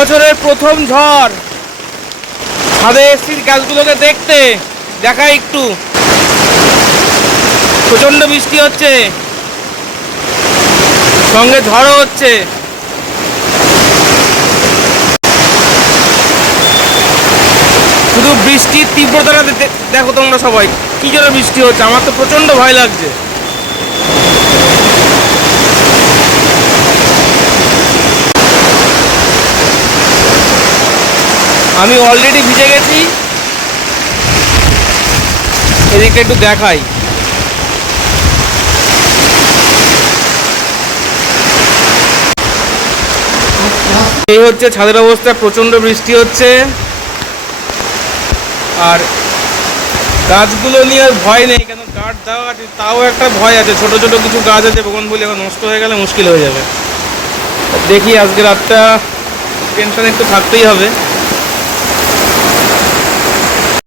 এবছরের প্রথম ঝড়। ছাদে এসছি গাছগুলোকে দেখতে, দেখাই একটু। প্রচণ্ড বৃষ্টি হচ্ছে, সঙ্গে ঝড়ও হচ্ছে। শুধু বৃষ্টির তীব্রতাটা দেখো তোমরা সবাই, কি জোরে বৃষ্টি হচ্ছে। আমার তো প্রচণ্ড ভয় লাগছে। আমি অলরেডি ভিজে গেছি। এদিকে একটু দেখাই। এই হচ্ছে ছাদের অবস্থা, প্রচণ্ড বৃষ্টি হচ্ছে। আর গাছগুলো নিয়ে আর ভয় নেই, কেন গাছ দেওয়া আছে, তাও একটা ভয় আছে। ছোট ছোট কিছু গাছ আছে, বগনভেলিয়া এখন নষ্ট হয়ে গেলে মুশকিল হয়ে যাবে। দেখি আজকে রাতটা টেনশন একটু থাকতেই হবে।